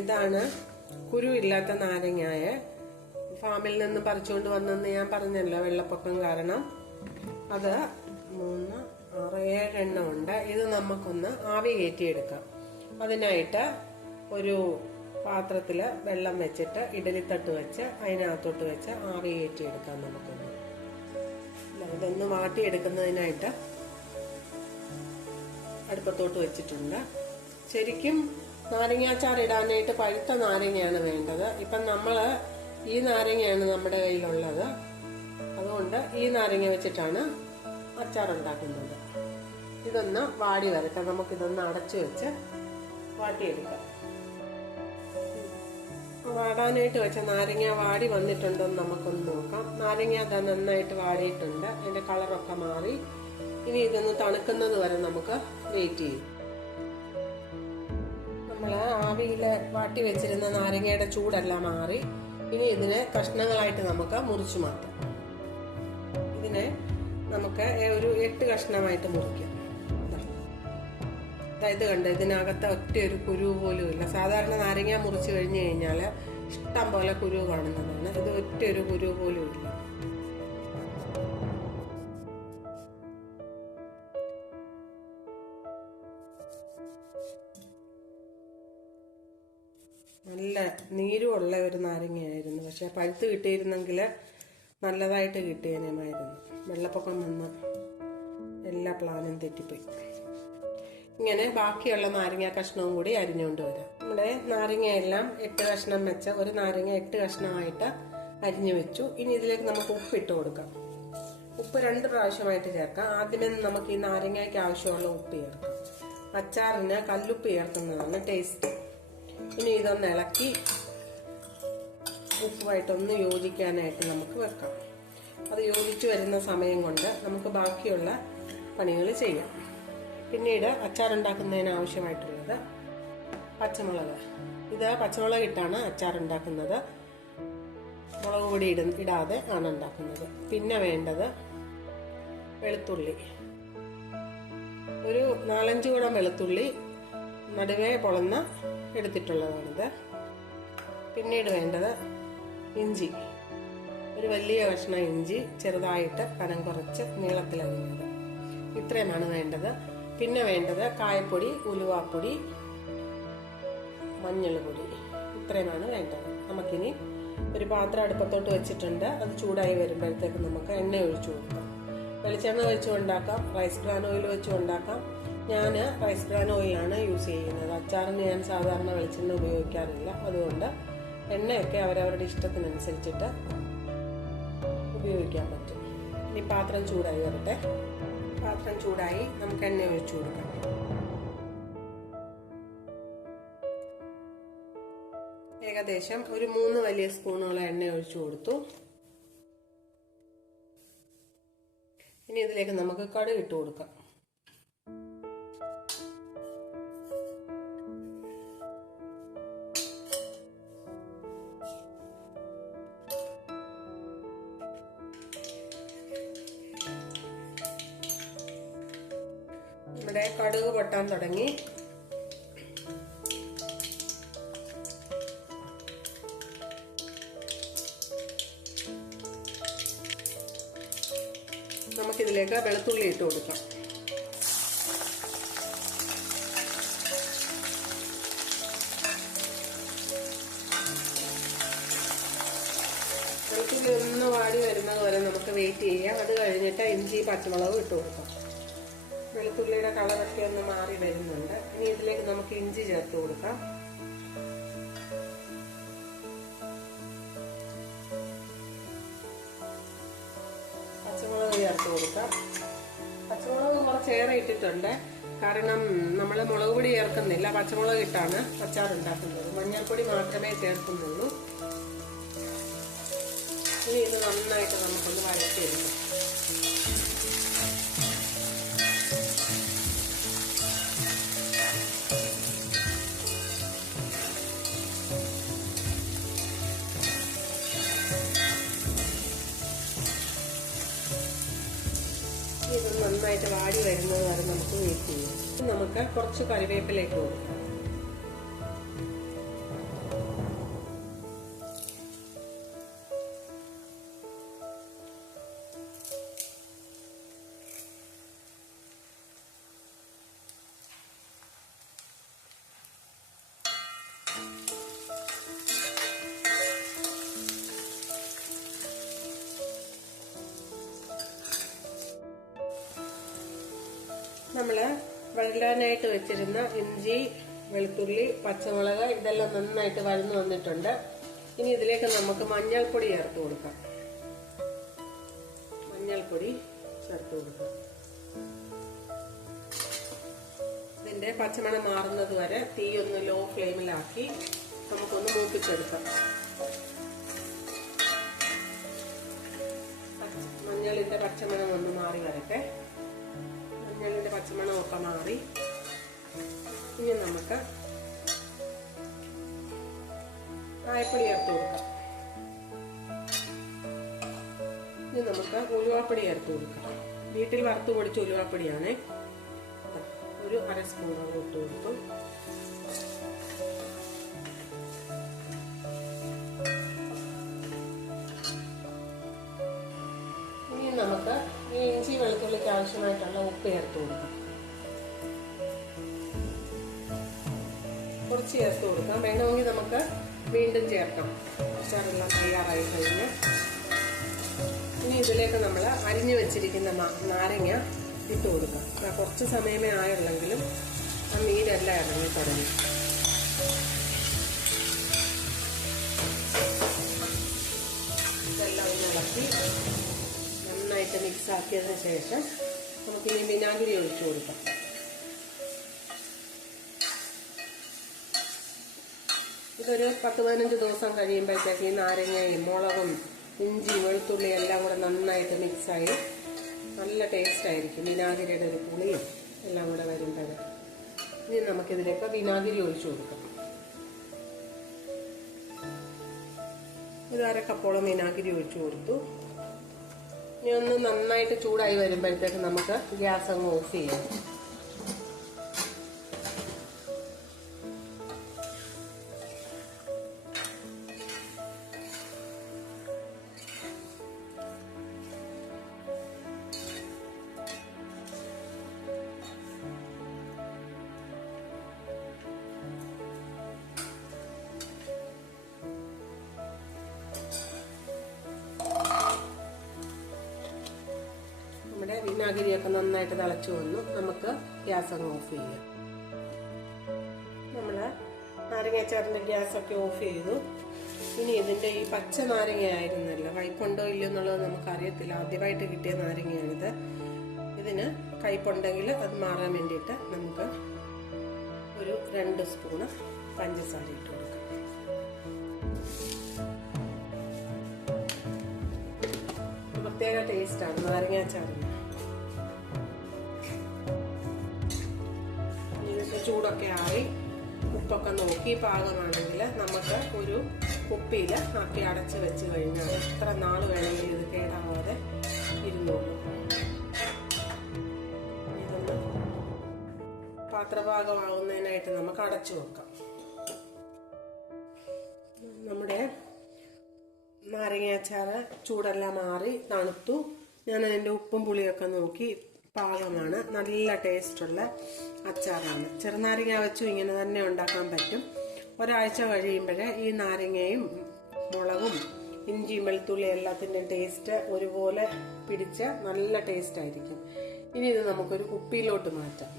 ഇതാണ് കുരുവില്ലാത്ത നാരങ്ങായ. ഫാമിൽ നിന്ന് പറിച്ചുകൊണ്ട് വന്നെന്ന് ഞാൻ പറഞ്ഞല്ലോ, വെള്ളപ്പൊക്കം കാരണം. അത് 3, 6, 7 എണ്ണം ഉണ്ട്. ഇത് നമുക്കൊന്ന് ആവി കയറ്റിയെടുക്കാം. അതിനായിട്ട് ഒരു പാത്രത്തില് വെള്ളം വെച്ചിട്ട് ഇഡലിത്തട്ട് വെച്ച് അതിനകത്തോട്ട് വെച്ച് ആവി കയറ്റിയെടുക്കാം. നമുക്കൊന്ന് ഇതൊന്ന് വാട്ടിയെടുക്കുന്നതിനായിട്ട് അടുപ്പത്തോട്ട് വെച്ചിട്ടുണ്ട്. ശരിക്കും നാരങ്ങാച്ചാർ ഇടാനായിട്ട് പഴുത്ത നാരങ്ങയാണ് വേണ്ടത്. ഇപ്പം നമ്മള് ഈ നാരങ്ങയാണ് നമ്മുടെ കയ്യിലുള്ളത്. അതുകൊണ്ട് ഈ നാരങ്ങ വെച്ചിട്ടാണ് അച്ചാർ ഉണ്ടാക്കുന്നത്. ഇതൊന്ന് വാടി വരട്ടെ. നമുക്കിതൊന്ന് അടച്ചു വെച്ച് വാട്ടിയെടുക്കാം. വാടാനായിട്ട് വെച്ച നാരങ്ങ വാടി വന്നിട്ടുണ്ടോ എന്ന് നമുക്കൊന്ന് നോക്കാം. നാരങ്ങ അത് നന്നായിട്ട് വാടിയിട്ടുണ്ട്. അതിന്റെ കളറൊക്കെ മാറി. ഇനി ഇതൊന്ന് തണുക്കുന്നത് വരെ നമുക്ക് വെയിറ്റ് ചെയ്യും. നമ്മൾ ആവിയില് വാട്ടി വെച്ചിരുന്ന നാരങ്ങയുടെ ചൂടെല്ലാം മാറി. ഇനി ഇതിനെ കഷ്ണങ്ങളായിട്ട് നമുക്ക് മുറിച്ചു മാറ്റാം. ഇതിനെ നമുക്ക് ഒരു 8 കഷ്ണമായിട്ട് മുറിക്കാം. അതായത് കണ്ട് ഇതിനകത്ത് ഒറ്റ ഒരു കുരു പോലും ഇല്ല. സാധാരണ നാരങ്ങ മുറിച്ച് കഴിഞ്ഞു കഴിഞ്ഞാൽ ഇഷ്ടം പോലെ കുരു കാണുന്നതാണ്. ഇത് ഒറ്റ ഒരു കുരു പോലും ഇല്ല. നല്ല നീരുമുള്ള ഒരു നാരങ്ങയായിരുന്നു. പക്ഷെ പഴുത്ത് കിട്ടിയിരുന്നെങ്കിൽ നല്ലതായിട്ട് കിട്ടിയേനമായിരുന്നു. വെള്ളപ്പൊക്കം വന്ന് എല്ലാ പ്ലാനും തെറ്റിപ്പോയി. ഇങ്ങനെ ബാക്കിയുള്ള നാരങ്ങ കഷ്ണവും കൂടി അരിഞ്ഞുകൊണ്ട് വരാം. നമ്മുടെ നാരങ്ങയെല്ലാം 8 കഷ്ണം വെച്ച ഒരു നാരങ്ങ 8 കഷ്ണമായിട്ട് അരിഞ്ഞു വെച്ചു. ഇനി ഇതിലേക്ക് നമുക്ക് ഉപ്പിട്ട് കൊടുക്കാം. ഉപ്പ് 2 പ്രാവശ്യമായിട്ട് ചേർക്കാം. ആദ്യമേ നമുക്ക് ഈ നാരങ്ങയ്ക്ക് ആവശ്യമുള്ള ഉപ്പ് ചേർക്കാം. അച്ചാറിന് കല്ലുപ്പ് ചേർക്കുന്നതാണ് ടേസ്റ്റ്. ഇനി ഇതൊന്ന് ഇളക്കി ഉപ്പുമായിട്ടൊന്ന് യോജിക്കാനായിട്ട് നമുക്ക് വെക്കാം. അത് യോജിച്ചു വരുന്ന സമയം കൊണ്ട് നമുക്ക് ബാക്കിയുള്ള പണികൾ ചെയ്യാം. പിന്നീട് അച്ചാറുണ്ടാക്കുന്നതിന് ആവശ്യമായിട്ടുള്ളത് പച്ചമുളക്. ഇത് പച്ചമുളക് ഇട്ടാണ് അച്ചാറുണ്ടാക്കുന്നത്. മുളക് പൊടി ഇടാതെ ആണ് ഉണ്ടാക്കുന്നത്. പിന്നെ വേണ്ടത് വെളുത്തുള്ളി. ഒരു 4-5 കുടം വെളുത്തുള്ളി നടുവേ പൊളന്ന് എടുത്തിട്ടുള്ളതാണിത്. പിന്നീട് വേണ്ടത് ഇഞ്ചി. ഒരു വലിയ കഷ്ണം ഇഞ്ചി ചെറുതായിട്ട് കനം കുറച്ച് നീളത്തിലരിഞ്ഞത്. ഇത്രയുമാണ് വേണ്ടത്. പിന്നെ വേണ്ടത് കായപ്പൊടി, ഉലുവാപ്പൊടി, മഞ്ഞൾപ്പൊടി. ഇത്രയുമാണ് വേണ്ടത്. നമുക്കിനി ഒരു പാത്രം അടുപ്പത്തോട്ട് വെച്ചിട്ടുണ്ട്. അത് ചൂടായി വരുമ്പോഴത്തേക്ക് നമുക്ക് എണ്ണ ഒഴിച്ചു കൊടുക്കാം. വെളിച്ചെണ്ണ വെച്ചും ഉണ്ടാക്കാം, റൈസ് ബ്രാൻ ഓയിൽ വെച്ചും ഉണ്ടാക്കാം. ഞാൻ റൈസ് ബ്രാൻ ഓയിലാണ് യൂസ് ചെയ്യുന്നത്. അച്ചാറിന് ഞാൻ സാധാരണ വെളിച്ചെണ്ണ ഉപയോഗിക്കാറില്ല. അതുകൊണ്ട് എണ്ണയൊക്കെ അവരവരുടെ ഇഷ്ടത്തിനനുസരിച്ചിട്ട് ഉപയോഗിക്കാൻ പറ്റും. ഇനി പാത്രം ചൂടായി വരട്ടെ. പാത്രം ചൂടായി, നമുക്ക് എണ്ണ ഒഴിച്ചു കൊടുക്കാം. ഏകദേശം ഒരു 3 വലിയ സ്പൂണോളം എണ്ണ ഒഴിച്ചു കൊടുത്തു. ഇനി ഇതിലേക്ക് നമുക്ക് കടുക് ഇട്ട് കൊടുക്കാം. ഇവിടെ കടുക് പൊട്ടാൻ തുടങ്ങി. നമുക്കിതിലേക്ക് വെളുത്തുള്ളി ഇട്ട് കൊടുക്കാം. വെളുത്തുള്ളി ഒന്ന് വാടി വരുന്നത് വരെ നമുക്ക് വെയിറ്റ് ചെയ്യാം. അത് കഴിഞ്ഞിട്ട് ഇഞ്ചി പച്ചമുളകും ഇട്ട് കൊടുക്കാം. വെളുത്തുള്ളിയുടെ കളറൊക്കെ ഒന്ന് മാറി വരുന്നുണ്ട്. ഇനി ഇതിലേക്ക് നമുക്ക് ഇഞ്ചി ചേർത്ത് കൊടുക്കാം. പച്ചമുളക് ചേർത്ത് കൊടുക്കാം. പച്ചമുളക് കുറച്ചേറെ ഇട്ടിട്ടുണ്ട്. കാരണം നമ്മൾ മുളക് പൊടി ചേർക്കുന്നില്ല, പച്ചമുളക് ഇട്ടാണ് അച്ചാർ ഉണ്ടാക്കുന്നത്. മഞ്ഞൾപ്പൊടി മാത്രമേ ചേർക്കുന്നുള്ളൂ. ഇനി ഇത് നന്നായിട്ട് നമുക്കൊന്ന് വഴറ്റിയെടുക്കാം. ഇത് നന്നായിട്ട് വാടി വരുന്നത് വരെ നമുക്ക് വെയിറ്റ് ചെയ്യാം. നമുക്ക് കുറച്ച് കറിവേപ്പില ഇട്ട് കൊടുക്കാം. നമ്മൾ വഴലാനായിട്ട് വെച്ചിരുന്ന ഇഞ്ചി, വെളുത്തുള്ളി, പച്ചമുളക് ഇതെല്ലാം നന്നായിട്ട് വഴന്നു വന്നിട്ടുണ്ട്. ഇനി ഇതിലേക്ക് നമുക്ക് മഞ്ഞൾപ്പൊടി ചേർത്ത് കൊടുക്കാം. മഞ്ഞൾപ്പൊടി ചേർത്ത് കൊടുക്കാം. ഇതിന്റെ പച്ചമണം മാറുന്നത് വരെ തീ ഒന്ന് ലോ ഫ്ലെയിമിലാക്കി നമുക്കൊന്ന് മൂപ്പിച്ചെടുക്കാം. മഞ്ഞളിന്റെ പച്ചമണം ഒന്ന് മാറി വരട്ടെ. മഞ്ഞളിന്റെ പച്ചമണമൊക്കെ മാറി. ഇനി നമുക്ക് കായപ്പൊടി ചേർത്ത് കൊടുക്കാം. ഇനി നമുക്ക് ഉലുവാപ്പൊടി ചേർത്ത് കൊടുക്കാം. വീട്ടിൽ വറുത്ത് പൊടിച്ച ഉലുവാപ്പൊടിയാണ്. ഒരു 1/2 സ്പൂൺ ഇട്ട് കൊടുത്തു. ഇനി നമുക്ക് ഈ ഇഞ്ചി വെളുത്തുള്ളിക്ക് ആവശ്യമായിട്ടുള്ള ഉപ്പ് ചേർത്ത് കൊടുക്കാം. കുറച്ച് ചേർത്ത് കൊടുക്കാം. വേണമെങ്കിൽ നമുക്ക് വീണ്ടും ചേർക്കാം. അച്ചാറെല്ലാം തയ്യാറായി കഴിഞ്ഞ് ഇനി ഇതിലേക്ക് നമ്മൾ അരിഞ്ഞു വെച്ചിരിക്കുന്ന നാരങ്ങ ഇട്ട് കൊടുക്കാം. കുറച്ച് സമയമേ ആയുള്ളെങ്കിലും ആ നീരെല്ലാം ഇറങ്ങി തുടങ്ങി. ഇതെല്ലാം ഒന്ന് ഇളക്കി നന്നായിട്ട് മിക്സ് ആക്കിയതിന് ശേഷം നമുക്ക് ഈ വിനാഗിരി ഒഴിച്ചു കൊടുക്കാം. ഇതൊരു 10-15 ദിവസം കഴിയുമ്പോഴത്തേക്ക് ഈ നാരങ്ങയും മുളകും ഇഞ്ചിയും വെളുത്തുള്ളിയും എല്ലാം കൂടെ നന്നായിട്ട് മിക്സായി നല്ല ടേസ്റ്റ് ആയിരിക്കും. വിനാഗിരിയുടെ ഒരു പുളിയും എല്ലാം കൂടെ വരുമ്പോൾ ഇനി നമുക്കിതിലേക്ക് വിനാഗിരി ഒഴിച്ചു കൊടുക്കാം. ഇത് 1/2 കപ്പോളം വിനാഗിരി ഒഴിച്ചു കൊടുത്തു. ഇനി ഒന്ന് നന്നായിട്ട് ചൂടായി വരുമ്പോഴത്തേക്ക് നമുക്ക് ഗ്യാസ് അങ്ങ് ഓഫ് ചെയ്യാം. നമ്മുടെ വിനാഗിരിയൊക്കെ നന്നായിട്ട് തിളച്ചു വന്നു. നമുക്ക് ഗ്യാസ് അങ്ങ് ഓഫ് ചെയ്യാം. നമ്മൾ നാരങ്ങാച്ചാറിന്റെ ഗ്യാസൊക്കെ ഓഫ് ചെയ്തു. ഇനി ഇതിന്റെ ഈ പച്ച നാരങ്ങയായിരുന്നല്ലോ, കയ്പുണ്ടോ ഇല്ലയോ എന്നുള്ളത് നമുക്കറിയത്തില്ല. ആദ്യമായിട്ട് കിട്ടിയ നാരങ്ങയാണിത്. ഇതിന് കയ്പുണ്ടെങ്കിൽ അത് മാറാൻ വേണ്ടിയിട്ട് നമുക്ക് ഒരു 2 സ്പൂണ് പഞ്ചസാര ഇട്ട് കൊടുക്കാം. പ്രത്യേക ടേസ്റ്റാണ് നാരങ്ങാച്ചാറിന്. ഇതിന്റെ ചൂടൊക്കെ ആറി ഉപ്പൊക്കെ നോക്കി പാകമാണെങ്കിൽ നമുക്ക് ഒരു കുപ്പിയിൽ ആക്കി അടച്ച് വെച്ച് കഴിഞ്ഞാൽ എത്ര നാൾ വേണമെങ്കിലും ഇത് കേടാവാതെ ഇരുന്നോളൂ. ഇതൊന്ന് പാത്രപാകമാവുന്നതിനായിട്ട് നമുക്ക് അടച്ചു വെക്കാം. നമ്മുടെ നാരങ്ങാച്ചാറ് ചൂടെല്ലാം മാറി തണുത്തു. ഞാൻ അതിൻ്റെ ഉപ്പും പുളിയൊക്കെ നോക്കി പാകമാണ്. നല്ല ടേസ്റ്റുള്ള അച്ചാറാണ്. ചെറുനാരങ്ങ വെച്ചും ഇങ്ങനെ തന്നെ ഉണ്ടാക്കാൻ പറ്റും. ഒരാഴ്ച കഴിയുമ്പോൾ ഈ നാരങ്ങയും മുളകും ഇഞ്ചിയും വെളുത്തുള്ളി എല്ലാത്തിൻ്റെയും ടേസ്റ്റ് ഒരുപോലെ പിടിച്ച നല്ല ടേസ്റ്റ് ആയിരിക്കും. ഇനി ഇത് നമുക്കൊരു കുപ്പിയിലോട്ട് മാറ്റാം.